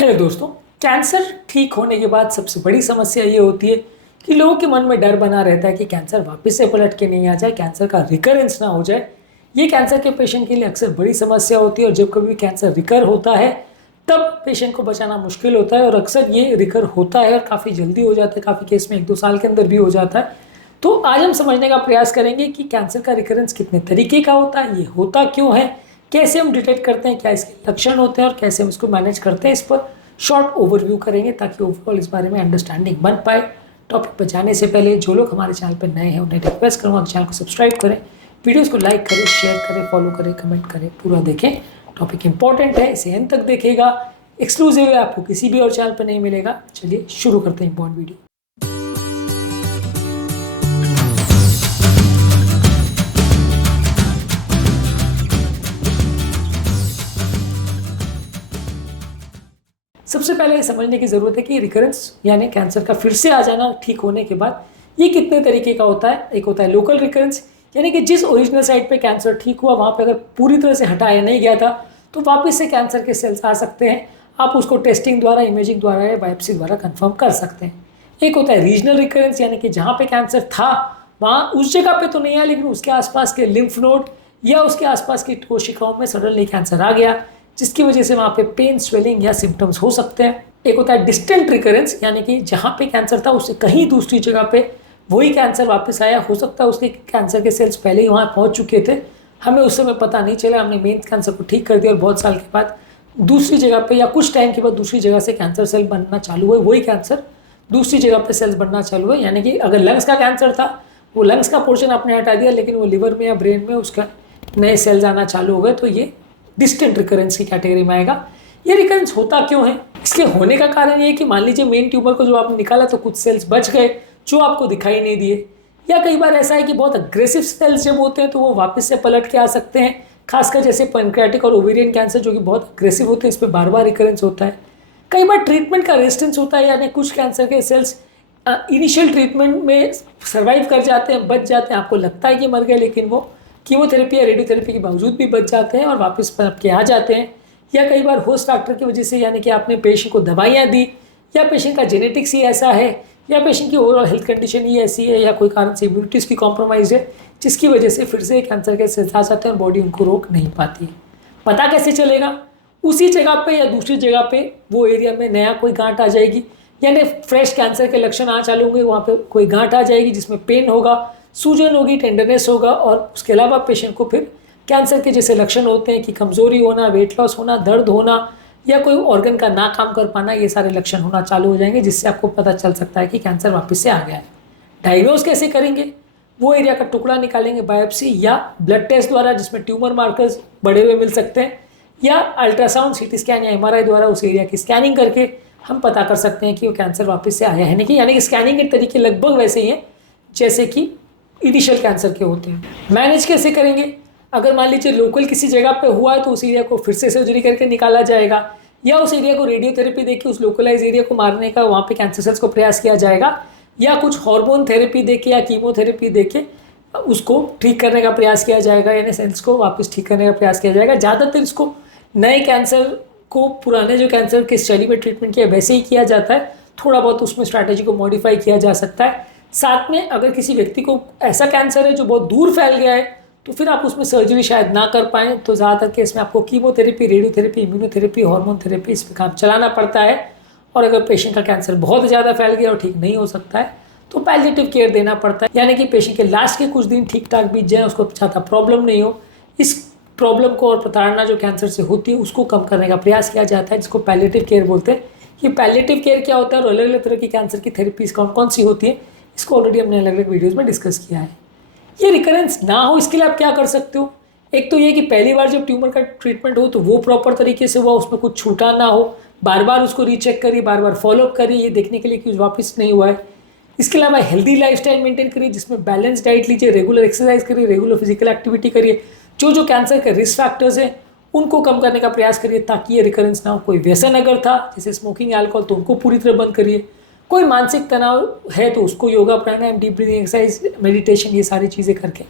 Hello दोस्तों। Cancer ठीक होने के बाद सबसे बड़ी समस्या ये होती है कि लोगों के मन में डर बना रहता है कि कैंसर वापस से पलट के नहीं आ जाए, कैंसर का रिकरेंस ना हो जाए। ये कैंसर के पेशेंट के लिए अक्सर बड़ी समस्या होती है और जब कभी कैंसर रिकर होता है तब पेशेंट को बचाना मुश्किल होता है और अक्सर ये रिकर होता है और काफ़ी जल्दी हो जाता है, काफ़ी केस में 1-2 साल के अंदर भी हो जाता है। तो आज हम समझने का प्रयास करेंगे कि कैंसर का रिकरेंस कितने तरीके का होता है, ये होता क्यों है, कैसे हम डिटेक्ट करते हैं, क्या इसके लक्षण होते हैं और कैसे हम इसको मैनेज करते हैं। इस पर शॉर्ट ओवरव्यू करेंगे ताकि ओवरऑल इस बारे में अंडरस्टैंडिंग बन पाए। टॉपिक पर जाने से पहले जो लोग हमारे चैनल पर नए हैं उन्हें रिक्वेस्ट करूँगा चैनल को सब्सक्राइब करें, वीडियोस को लाइक करें, शेयर करें, फॉलो करें, कमेंट करें, पूरा देखें। टॉपिक इंपॉर्टेंट है, इसे एंड तक देखिएगा। एक्सक्लूसिव है, आपको किसी भी और चैनल पर नहीं मिलेगा। चलिए शुरू करते हैं इंपॉर्टेंट वीडियो। सबसे पहले समझने की ज़रूरत है कि रिकरेंस यानी कैंसर का फिर से आ जाना ठीक होने के बाद ये कितने तरीके का होता है। एक होता है लोकल रिकरेंस, यानी कि जिस ओरिजिनल साइट पे कैंसर ठीक हुआ वहाँ पे अगर पूरी तरह से हटाया नहीं गया था तो वापस से कैंसर के सेल्स आ सकते हैं। आप उसको टेस्टिंग द्वारा, इमेजिंग द्वारा या बायोप्सी द्वारा कंफर्म कर सकते हैं। एक होता है रीजनल रिकरेंस, यानी कि जहाँ पे कैंसर था वहाँ उस जगह पे तो नहीं आया लेकिन उसके आसपास के लिम्फ नोड या उसके आसपास की कोशिकाओं में सडनली कैंसर आ गया, जिसकी वजह से वहाँ पे पेन, स्वेलिंग या सिम्टम्स हो सकते हैं। एक होता है डिस्टेंट रिकरेंस, यानी कि जहाँ पे कैंसर था उससे कहीं दूसरी जगह पे वही कैंसर वापस आया। हो सकता है उसके कैंसर के सेल्स पहले ही वहाँ पहुँच चुके थे, हमें उस समय पता नहीं चला, हमने मेन कैंसर को ठीक कर दिया और बहुत साल के बाद दूसरी जगह पे या कुछ टाइम के बाद दूसरी जगह से कैंसर सेल बनना चालू हुए, वही कैंसर दूसरी जगह पे सेल्स बनना चालू हुए। यानी कि अगर लंग्स का कैंसर था, वो लंग्स का पोर्शन आपने हटा दिया लेकिन वो लिवर में या ब्रेन में उसका नए सेल्स आना चालू हो गए, तो ये डिस्टेंट रिकरेंस की कैटेगरी में आएगा। ये रिकरेंस होता क्यों है? इसके होने का कारण ये है कि मान लीजिए मेन ट्यूमर को जो आपने निकाला तो कुछ सेल्स बच गए जो आपको दिखाई नहीं दिए, या कई बार ऐसा है कि बहुत अग्रेसिव सेल्स जब होते हैं तो वो वापस से पलट के आ सकते हैं, खासकर जैसे पैंक्रियाटिक और ओवेरियन कैंसर जो कि बहुत अग्रेसिव होते हैं, इस पर बार बार रिकरेंस होता है। कई बार ट्रीटमेंट का रेजिस्टेंस होता है, यानी कुछ कैंसर के सेल्स इनिशियल ट्रीटमेंट में सर्वाइव कर जाते हैं, बच जाते हैं, आपको लगता है कि मर गए लेकिन वो कीमोथेरेपी या रेडियोथेरेपी के बावजूद भी बच जाते हैं और वापस पनप के आ जाते हैं। या कई बार होस्ट फैक्टर की वजह से, यानी कि आपने पेशेंट को दवाइयाँ दी या पेशेंट का जेनेटिक्स ही ऐसा है या पेशेंट की ओवरऑल हेल्थ कंडीशन ही ऐसी है या कोई कारण से इम्यूनिटी उसकी कॉम्प्रोमाइज है, जिसकी वजह से फिर से कैंसर के सेल्स आ जाते हैं और बॉडी उनको रोक नहीं पाती है। पता कैसे चलेगा? उसी जगह पे या दूसरी जगह पे वो एरिया में नया कोई गांठ आ जाएगी, यानी फ्रेश कैंसर के लक्षण आ चालू होंगे, वहाँ पे कोई गांठ आ जाएगी जिसमें पेन होगा, सूजन होगी, टेंडरनेस होगा और उसके अलावा पेशेंट को फिर कैंसर के जैसे लक्षण होते हैं कि कमजोरी होना, वेट लॉस होना, दर्द होना या कोई ऑर्गन का ना काम कर पाना, ये सारे लक्षण होना चालू हो जाएंगे, जिससे आपको पता चल सकता है कि कैंसर वापस से आ गया है। डायग्नोज कैसे करेंगे? वो एरिया का टुकड़ा निकालेंगे बायोप्सी या ब्लड टेस्ट द्वारा, जिसमें ट्यूमर मार्कर्स बढ़े हुए मिल सकते हैं, या अल्ट्रासाउंड, सीटी स्कैन या एमआरआई द्वारा उस एरिया की स्कैनिंग करके हम पता कर सकते हैं कि वो कैंसर वापस से आया है नहीं। यानी कि स्कैनिंग के तरीके लगभग वैसे ही हैं जैसे कि इनिशियल कैंसर के होते हैं। मैनेज कैसे करेंगे? अगर मान लीजिए लोकल किसी जगह पे हुआ है तो उस एरिया को फिर से सर्जरी करके निकाला जाएगा, या उस एरिया को रेडियोथेरेपी देके उस लोकलाइज एरिया को मारने का, वहाँ पे कैंसर सेल्स को प्रयास किया जाएगा, या कुछ हार्मोन थेरेपी देके या कीमोथेरेपी देके उसको ठीक करने का प्रयास किया जाएगा, यानी सेल्स को वापस ठीक करने का प्रयास किया जाएगा। ज़्यादातर इसको नए कैंसर को पुराने जो कैंसर के शैली में ट्रीटमेंट किया वैसे ही किया जाता है, थोड़ा बहुत उसमें स्ट्रैटेजी को मॉडिफाई किया जा सकता है। साथ में अगर किसी व्यक्ति को ऐसा कैंसर है जो बहुत दूर फैल गया है तो फिर आप उसमें सर्जरी शायद ना कर पाएँ, तो ज़्यादातर केस में आपको chemotherapy, radiotherapy, immunotherapy, hormone therapy, इस पर काम चलाना पड़ता है। और अगर पेशेंट का कैंसर बहुत ज़्यादा फैल गया और ठीक नहीं हो सकता है तो पैलिएटिव केयर देना पड़ता है, यानी कि पेशेंट के लास्ट के कुछ दिन ठीक ठाक बीत जाए, उसको ज़्यादा प्रॉब्लम नहीं हो। इस प्रॉब्लम को और प्रताड़ना जो कैंसर से होती है उसको कम करने का प्रयास किया जाता है, जिसको पैलिएटिव केयर बोलते हैं। ये पैलिएटिव केयर क्या होता है और अलग अलग तरह की कैंसर की थेरेपीज कौन कौन सी होती है, इसको ऑलरेडी हमने अलग अलग वीडियोज़ में डिस्कस किया है। ये रिकरेंस ना हो इसके लिए आप क्या कर सकते हो? एक तो ये कि पहली बार जब ट्यूमर का ट्रीटमेंट हो तो वो प्रॉपर तरीके से हुआ, उसमें कुछ छूटा ना हो, बार बार उसको रीचेक करिए, बार बार फॉलोअप करिए ये देखने के लिए कि वापस नहीं हुआ है। इसके अलावा हेल्दी लाइफस्टाइल मेंटेन करिए, जिसमें बैलेंस डाइट लीजिए, रेगुलर एक्सरसाइज करिए, रेगुलर फिजिकल एक्टिविटी करिए, जो कैंसर के रिस्क फैक्टर्स हैं उनको कम करने का प्रयास करिए ताकि ये रिकरेंस ना हो। कोई व्यसन अगर था जैसे स्मोकिंग, अल्कोहल, तो उनको पूरी तरह बंद करिए। कोई मानसिक तनाव है तो उसको योगा, प्राणायाम, डीप ब्रीदिंग एक्सरसाइज, मेडिटेशन, ये सारी चीज़ें करके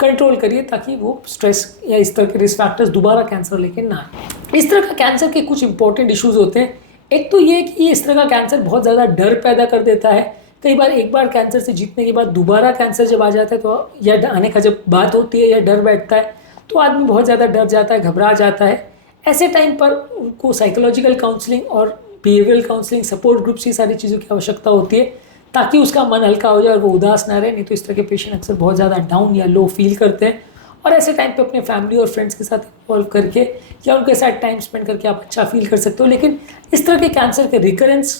कंट्रोल करिए ताकि वो स्ट्रेस या इस तरह के रिस्क फैक्टर्स दोबारा कैंसर लेके ना आए। इस तरह का कैंसर के कुछ इंपॉर्टेंट इश्यूज होते हैं। एक तो ये कि इस तरह का कैंसर बहुत ज़्यादा डर पैदा कर देता है। कई बार एक बार कैंसर से जीतने के बाद दोबारा कैंसर जब आ जाता है तो या आने का जब बात होती है या डर बैठता है तो आदमी बहुत ज़्यादा डर जाता है, घबरा जाता है। ऐसे टाइम पर उनको साइकोलॉजिकल काउंसलिंग और बिहेवियरल काउंसलिंग, सपोर्ट ग्रुप्स, ये सारी चीज़ों की आवश्यकता होती है ताकि उसका मन हल्का हो जाए और वो उदास ना रहे। नहीं तो इस तरह के पेशेंट अक्सर बहुत ज़्यादा डाउन या लो फील करते हैं और ऐसे टाइम पे अपने फैमिली और फ्रेंड्स के साथ इन्वॉल्व करके या उनके साथ टाइम स्पेंड करके आप अच्छा फील कर सकते हो। लेकिन इस तरह के कैंसर के रिकरेंस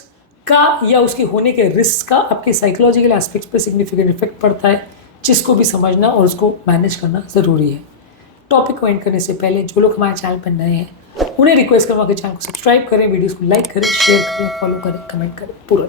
का या उसके होने के रिस्क का आपके साइकोलॉजिकल एस्पेक्ट्स पे सिग्निफिकेंट इफेक्ट पड़ता है, जिसको भी समझना और उसको मैनेज करना ज़रूरी है। टॉपिक को एंड करने से पहले जो लोग हमारे चैनल पर नए हैं उन्हें रिक्वेस्ट करूँगा कि चैनल को सब्सक्राइब करें, वीडियोज़ को लाइक करें, शेयर करें, फॉलो करें, कमेंट करें, पूरा